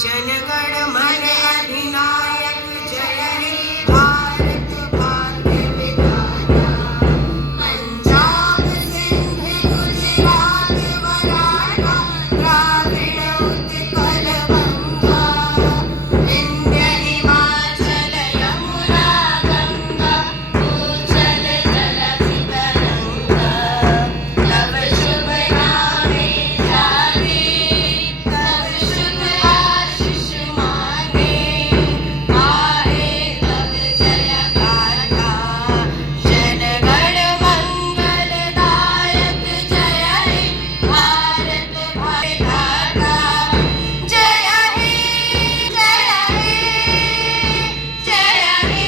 जनगण मन अधिनायक जय हे भारत भाग्य विधाता। पंजाब सिंध गुजरात मराठा द्राविड़ उत्कल बंगा। विंध्य हिमाचल यमुना गंगा उज्जल जलधि तरंगा। तब शुभ नामे जागे तब शुभ आशीष मांगे। आए तब जय गाथा जनगण मंगलदायक जय हे भारत भाग्य विधाता। जय हे जय हे जय हे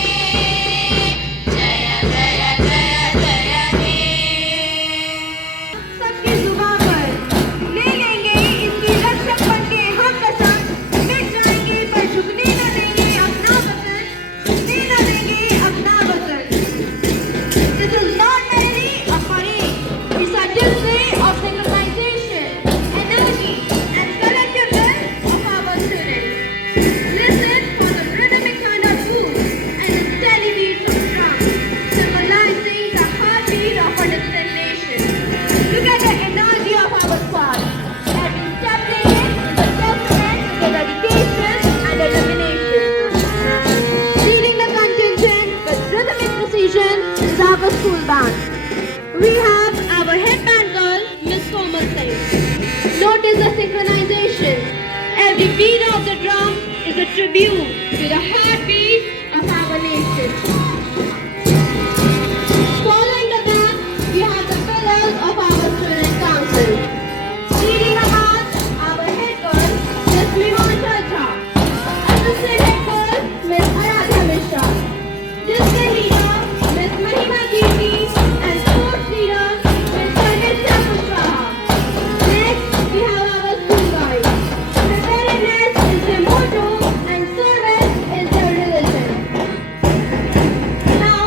जय जय जय जय हे। सबकी जुबां पर ले लेंगे इसकी रक्षक बनके हम कसम। मिट जाएंगे पर झुकने न देंगे अपना वतन, झुकने न देंगे अपना वतन। This is not merely a parade. It's a display of synchronization, energy, and collective will of our students. Listen for the rhythmic thunder boom and the steady beat of drum, symbolizing the heartbeat of our distant nation. Look at the energy of our squad. Every step taken is a testament to the dedication and determination. Leading the contingent with rhythmic precision is our school band. We have our headband girl, Miss Komal Singh. Notice the synchronization. Every beat of the drum is a tribute to the heartbeat of our nation. Following the band, we have the pillars of our student council. Leading the march, our head girl, Miss Mimanta Jha. Assistant head girl, Miss Aradhya Mishra. District leader, Miss Mahima Kirti, and sports leader, Miss Sanitya Kushwaha. Next, we have our school guide. Preparedness is their motto and service is their religion. Now,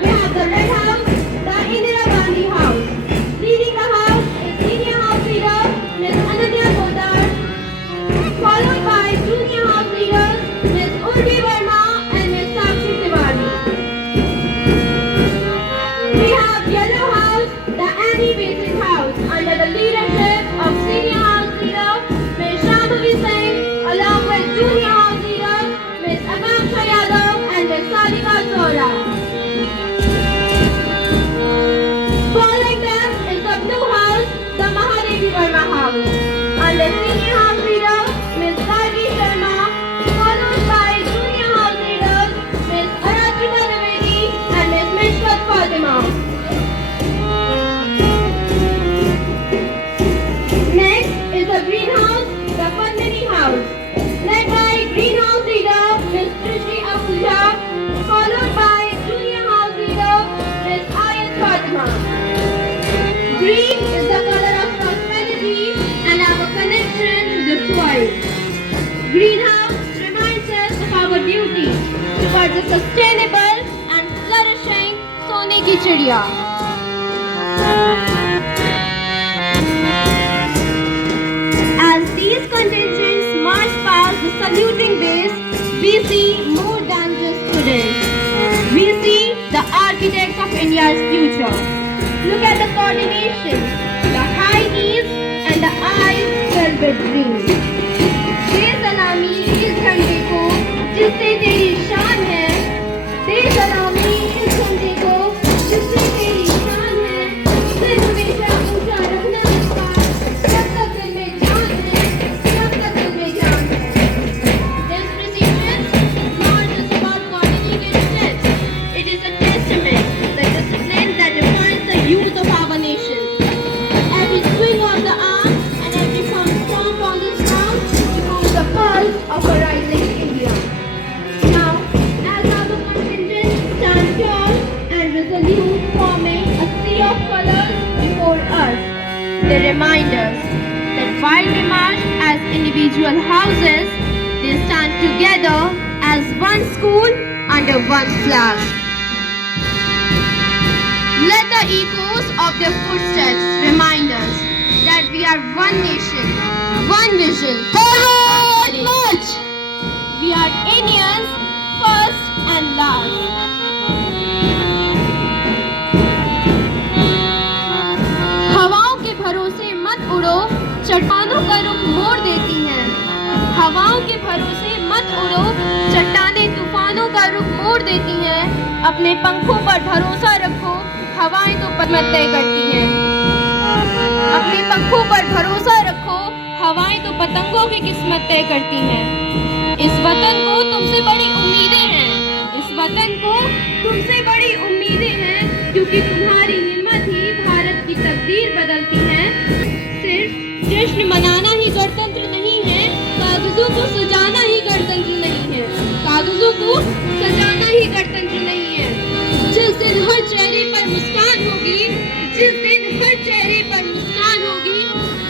we have the Red House, the Indira Gandhi House. Leading the house is senior house leader, Miss Ananya Poddar, followed by junior house leaders, Miss Urvi Verma and Miss Sakshi Tiwari. We have Yellow House, the Annie Besant House, under the leadership of senior house leader, Miss Shambhavi Singh, along with junior house leaders, Miss Akanksha Yadav and Miss Sadika Zora. Following them is the Blue House, the Mahadevi Verma House, under senior house leader, Miss Gargi Sharma, followed by junior house leaders, Miss Aratrika Navedi and Miss Mishkat Fatima. Next is the Greenhouse, the Padmini House, led by Greenhouse leader, Miss Trishri Ahuja, followed by junior house leader, Miss Ayat Fatima. Green is the color of prosperity and our connection to the soil. Greenhouse reminds us of our duty towards a sustainable and flourishing Sone ki Chidiya. As these contingents march past the saluting base, we see more than just students. We see the architects of India's future. Look at the coordination, the high knees and the eyes filled with dreams. दे सलामी इस झंडे को जिससे तेरी शान है, दे सलामी इस झंडे को जिससे तेरी शान है। सिर हमेशा ऊंचा रखना इसका, जब तक दिल में जान है, जब तक दिल में जान है। This precision is not just about coordinated steps. It is a testament to the discipline that defines the youth of our nation. Every swing of the arm and every stomp on this ground becomes the pulse of a rising India. Now, as our contingent stands tall and resolute, forming a sea of colors before us, they remind us that while we march as individual houses, they stand together as one school under one flag. Let the echoes of their footsteps remind us that we are one nation, one vision. Forward march! तूफानों का रुख मोड़ देती हैं। हवाओं के भरोसे मत उड़ो, चट्टानें तूफानों का रुख मोड़ देती हैं। अपने पंखों पर भरोसा रखो, हवाएं तो पतमत तय करती हैं। अपने पंखों पर भरोसा रखो, हवाएं तो पतंगों की किस्मत तय करती हैं। इस वतन को तुमसे बड़ी उम्मीदें हैं, इस वतन को तुमसे बड़ी उम्मीदें हैं, क्योंकि तुम्हारी हिम्मत ही भारत की तकदीर बदलती है। सिर्फ जश्न मनाना ही गणतंत्र नहीं है, कागजों को सजाना ही गणतंत्र नहीं है, कागजों को सजाना ही गणतंत्र नहीं है। जिस दिन हर चेहरे पर मुस्कान होगी, जिस दिन हर चेहरे पर मुस्कान होगी,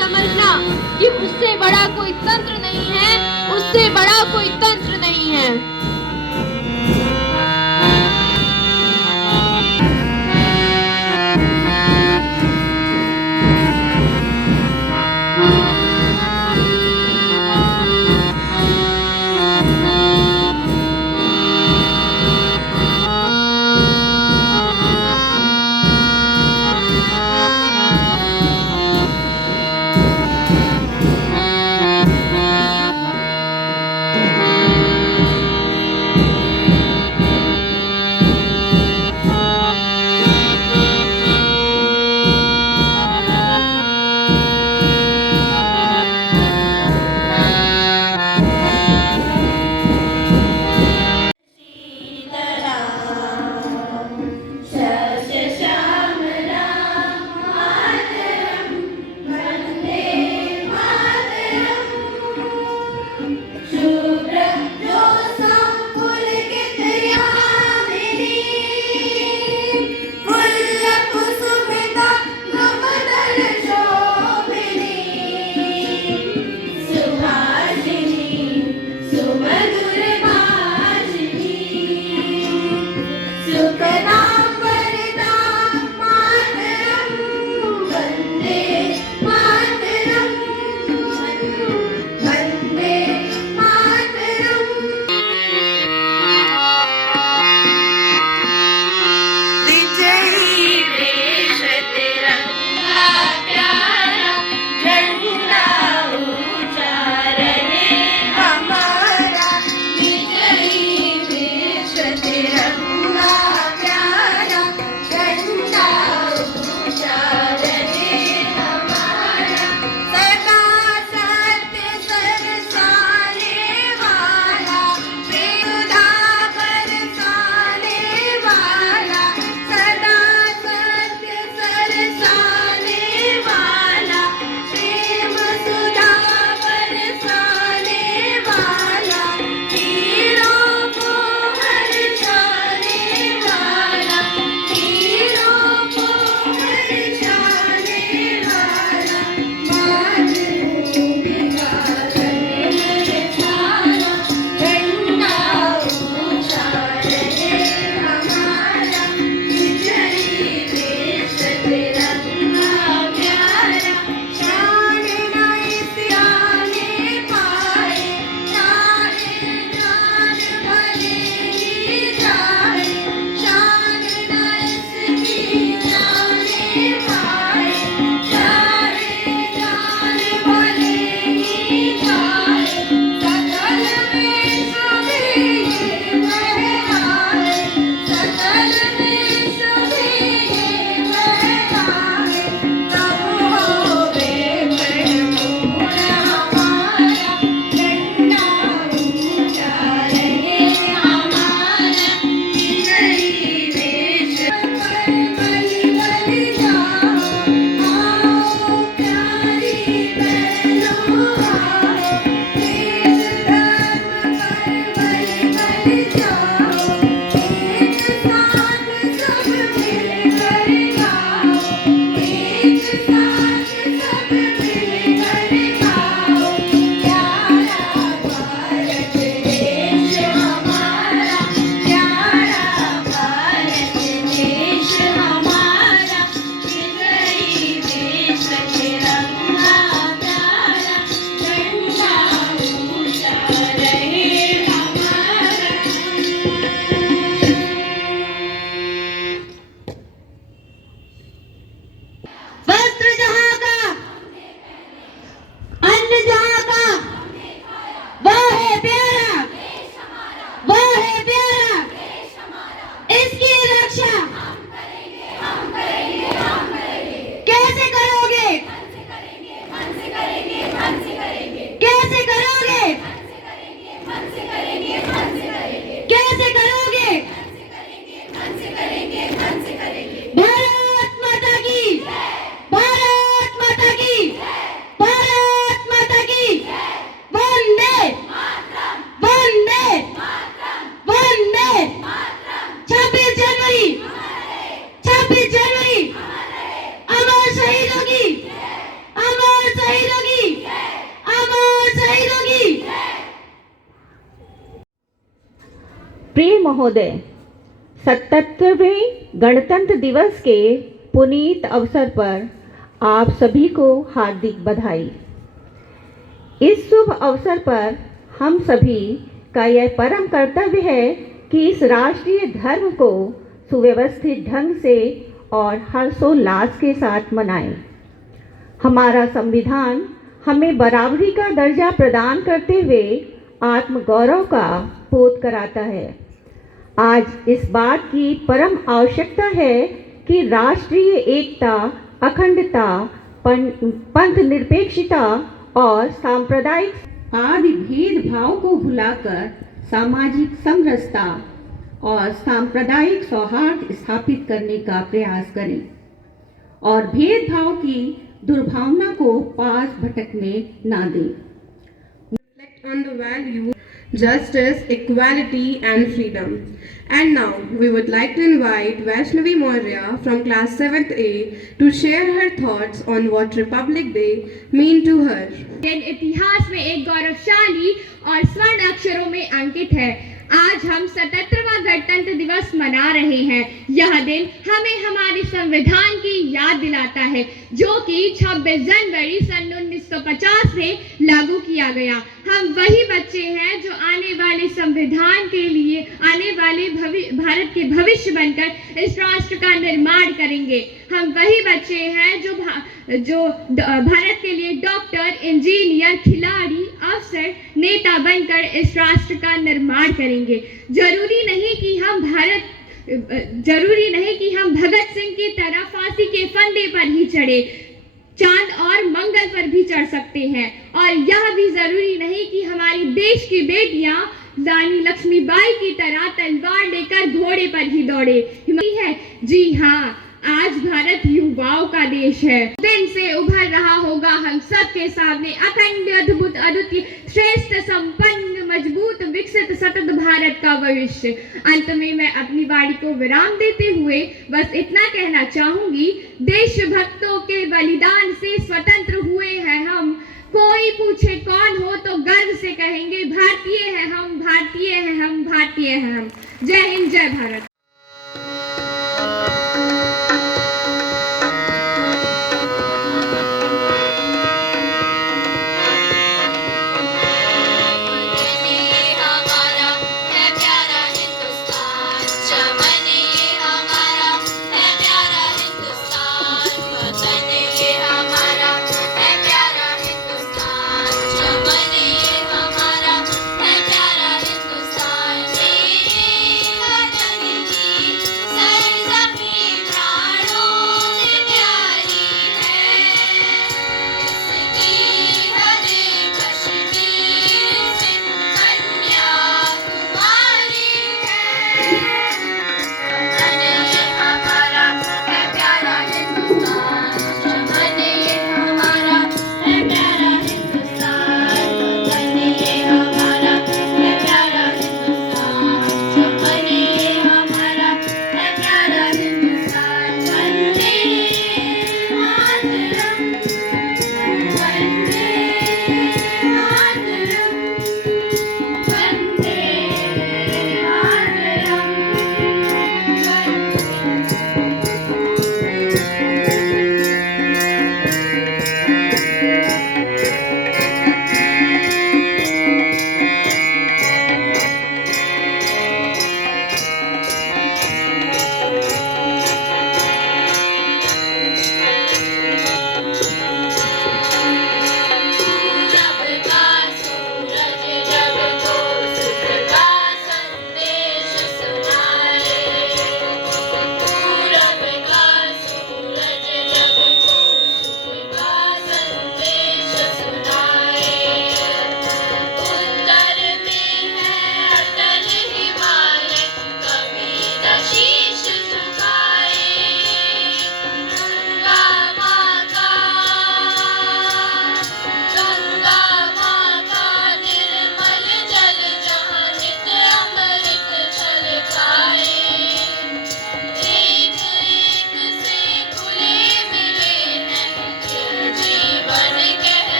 समझना कि उससे बड़ा कोई तंत्र नहीं है, उससे बड़ा कोई तंत्र नहीं है। प्रिय महोदय, 77वें गणतंत्र दिवस के पुनीत अवसर पर आप सभी को हार्दिक बधाई। इस शुभ अवसर पर हम सभी का यह परम कर्तव्य है कि इस राष्ट्रीय धर्म को सुव्यवस्थित ढंग से और हर्षोल्लास के साथ मनाएं। हमारा संविधान हमें बराबरी का दर्जा प्रदान करते हुए आत्मगौरव का बोध कराता है। आज इस बात की परम आवश्यकता है कि राष्ट्रीय एकता, अखंडता, पंथ निरपेक्षता और सांप्रदायिक आदि भेदभाव को भुलाकर सामाजिक समरसता और सांप्रदायिक सौहार्द स्थापित करने का प्रयास करें और भेदभाव की दुर्भावना को पास भटकने ना दें। Reflect on the value justice, equality and freedom. And now we would like to invite Vaishnavi Maurya from class 7th A to share her thoughts on what Republic Day mean to her. दिन इतिहास में एक गौरवशाली और स्वर्ण अक्षरों में अंकित है। आज हम 77वां गणतंत्र दिवस मना रहे हैं। यह दिन हमें हमारे संविधान की याद दिलाता है, जो कि 26 जनवरी सन 1950 से लागू किया गया। हम वही बच्चे हैं जो आने वाले संविधान के लिए, आने वाले भारत के भविष्य बनकर इस राष्ट्र का निर्माण करेंगे। हम वही बच्चे हैं जो भारत के लिए डॉक्टर, इंजीनियर, खिलाड़ी, अफसर, नेता बनकर इस राष्ट्र का निर्माण करेंगे। जरूरी नहीं कि हम भगत सिंह की तरह फांसी के फंदे पर ही चढ़े, चांद और मंगल पर भी चढ़ सकते हैं। और यह भी जरूरी नहीं कि हमारी देश की बेटियां रानी लक्ष्मीबाई की तरह तलवार लेकर घोड़े पर ही दौड़े है। जी हाँ, आज भारत युवाओं का देश है। दिन से उभर रहा होगा हम सबके सामने अखंड, अद्भुत, अद्वितीय, श्रेष्ठ, संपन्न, मजबूत, विकसित, सतत भारत का भविष्य। अंत में मैं अपनी वाणी को विराम देते हुए बस इतना कहना चाहूंगी, देशभक्तों के बलिदान से स्वतंत्र हुए हैं हम। कोई पूछे कौन हो तो गर्व से कहेंगे भारतीय है हम, भारतीय है हम, भारतीय है हम। जय हिंद, जय भारत।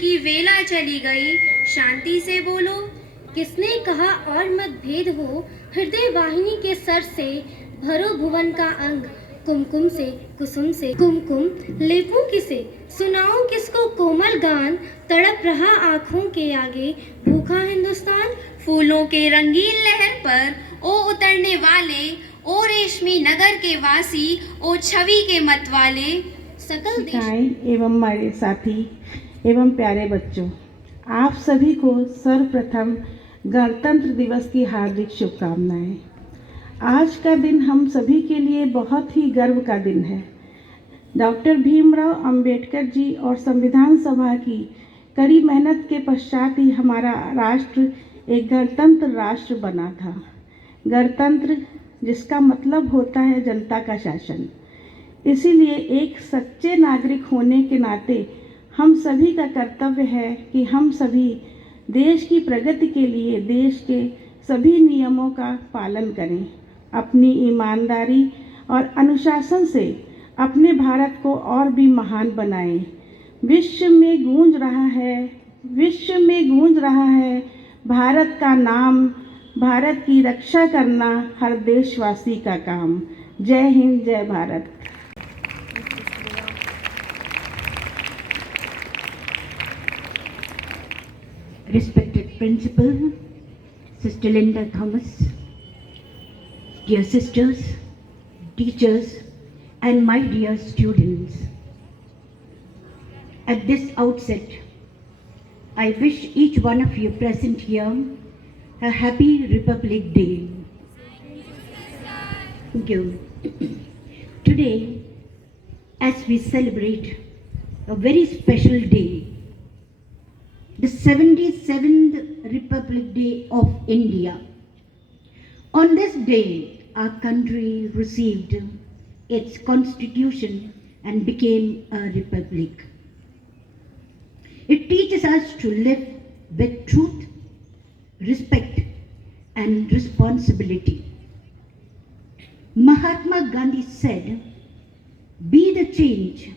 की वेला चली गई, शांति से बोलो। किसने कहा और मतभेद हो, हृदय वाहिनी के सर से भरो भुवन का अंग। कुमकुम से कुसुम से कुमकुम लेपूं किसे, सुनाऊं किसको कोमल गान। तड़प रहा आँखों के आगे भूखा हिंदुस्तान। फूलों के रंगीन लहर पर ओ उतरने वाले, ओ रेशमी नगर के वासी, ओ छवि के मत वाले। सकल देश एवं हमारे साथी एवं प्यारे बच्चों, आप सभी को सर्वप्रथम गणतंत्र दिवस की हार्दिक शुभकामनाएं। आज का दिन हम सभी के लिए बहुत ही गर्व का दिन है। डॉक्टर भीमराव अंबेडकर जी और संविधान सभा की कड़ी मेहनत के पश्चात ही हमारा राष्ट्र एक गणतंत्र राष्ट्र बना था। गणतंत्र जिसका मतलब होता है जनता का शासन। इसीलिए एक सच्चे नागरिक होने के नाते हम सभी का कर्तव्य है कि हम सभी देश की प्रगति के लिए देश के सभी नियमों का पालन करें, अपनी ईमानदारी और अनुशासन से अपने भारत को और भी महान बनाएं। विश्व में गूंज रहा है भारत का नाम, भारत की रक्षा करना हर देशवासी का काम। जय हिंद, जय Bharat. Respected Principal, Sister Linda Thomas, dear sisters, teachers, and my dear students. At this outset, I wish each one of you present here a happy Republic Day. Thank you. Today, as we celebrate a very special day, the 77th Republic Day of India. On this day, our country received its constitution and became a republic. It teaches us to live with truth, respect, and responsibility. Mahatma Gandhi said, "Be the change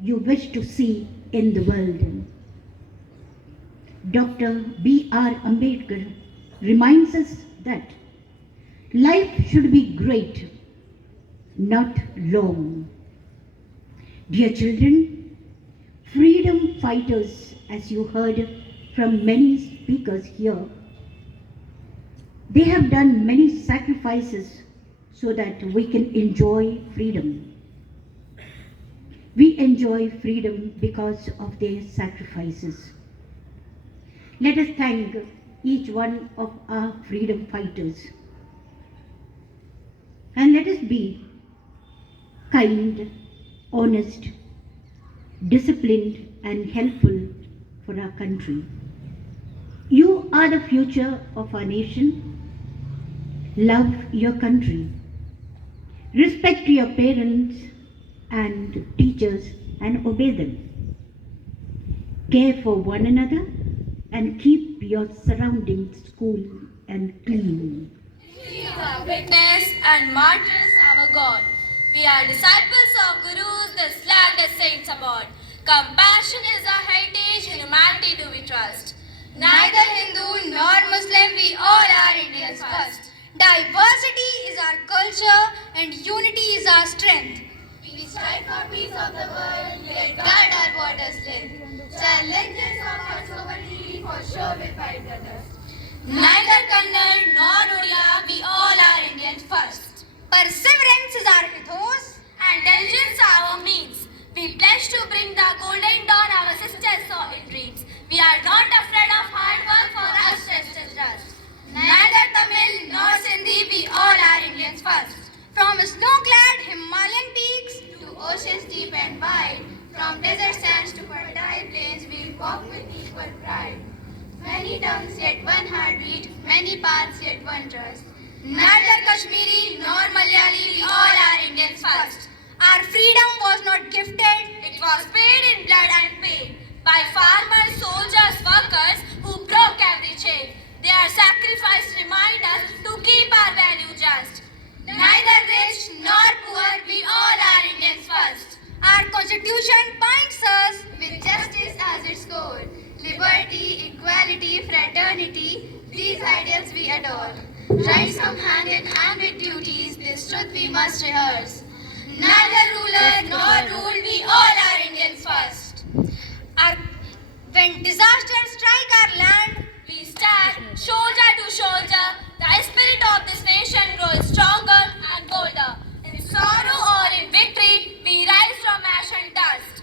you wish to see in the world." Dr. B.R. Ambedkar reminds us that life should be great, not long. Dear children, freedom fighters, as you heard from many speakers here, they have done many sacrifices so that we can enjoy freedom. We enjoy freedom because of their sacrifices. Let us thank each one of our freedom fighters. And let us be kind, honest, disciplined, and helpful for our country. You are the future of our nation. Love your country. Respect your parents and teachers and obey them. Care for one another and keep your surroundings cool and clean. We are witness and martyrs our God. We are disciples of Gurus, this land is saints abroad. Compassion is our heritage, in humanity do we trust. Neither Hindu nor Muslim, we all are Indians first. Diversity is our culture and unity is our strength. We strive for peace of the world, let guard our borders live. Challenges of our sovereignty, for sure we fight the dust. Neither Kannada nor Odia, we all are Indians first. Perseverance is our ethos and diligence our means. We pledge to bring the golden dawn our sisters saw in dreams. We are not afraid of hard work, for us rest is rust. Neither Tamil nor Sindhi, we all are Indians first. From snow-clad Himalayan peaks to oceans deep and wide, from desert sands to fertile plains, we walk with equal pride. Many tongues yet one heartbeat, many paths yet one trust. Neither Kashmiri nor Malayali, we all are Indians first. Our freedom was not gifted, it was paid in blood and pain by farmers, soldiers, workers who broke every chain. Their sacrifice remind us to keep our value just. Neither rich nor poor, we all are Indians first. Our constitution binds us with justice as its core. fraternity, these ideals we adore. Rights come hand in hand with duties, this truth we must rehearse. Neither ruler nor ruled, we all are Indians first. When disasters strike our land, we stand shoulder to shoulder. The spirit of this nation grows stronger and bolder. In sorrow or in victory, we rise from ash and dust.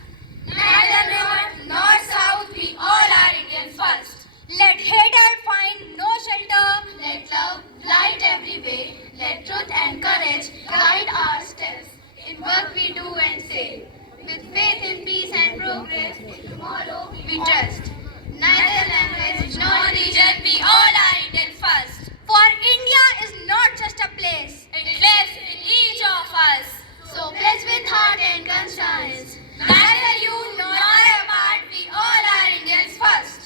Neither north nor south, we all are Indians first. Let hatred find no shelter. Let love light every way. Let truth and courage guide our steps in work we do and say. With faith in peace and progress, tomorrow we trust. Neither language nor region, we all are Indian first. For India is not just a place, it lives in each of us. So pledge with heart and conscience. Neither you nor apart, we all are Indians first.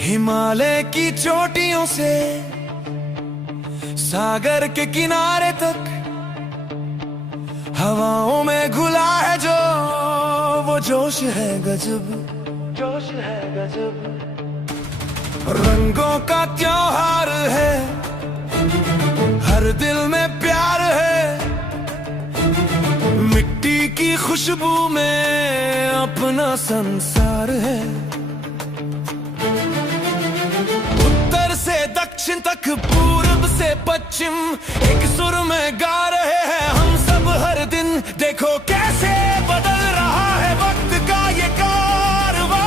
Himalaya की चोटियों से सागर के किनारे तक हवाओं में घुला है जो वो जोश है गजब, जोश है गजब। रंगों का त्योहार है, हर दिल में प्यार है, मिट्टी की खुशबू में अपना संसार है। दक्षिण तक पूरब से पश्चिम एक सुर में गा रहे हैं हम सब हर दिन। देखो कैसे बदल रहा है वक्त का ये कारवां।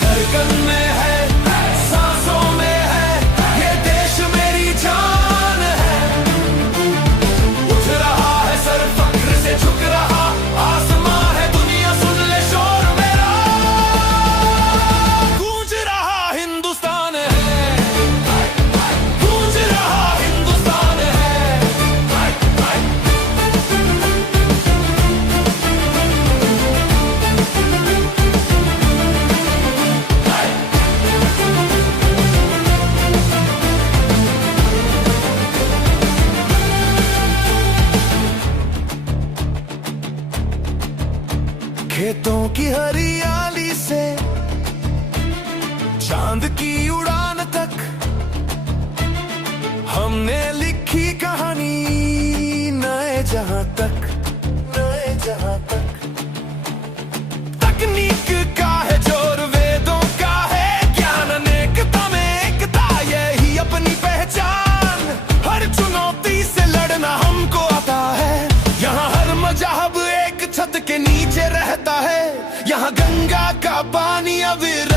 धड़कन में है, सांसों में है, ये देश मेरी जान है। उठ रहा है सर फख्र से झुक रहा आसमां है, दुनिया सुन ले शोर मेरा। खेतों की हरियाली से चांद की उड़ान तक हमने लिखी कहानी नए जहां तक, नए जहां तक। तकनीक का है जोर, वेदों का है ज्ञान, अनेकता में एकता यही अपनी पहचान। हर चुनौती से लड़ना हमको आता है, यहाँ हर मजहब एक छत के नीचे रहता है। यहाँ गंगा का पानी अविरत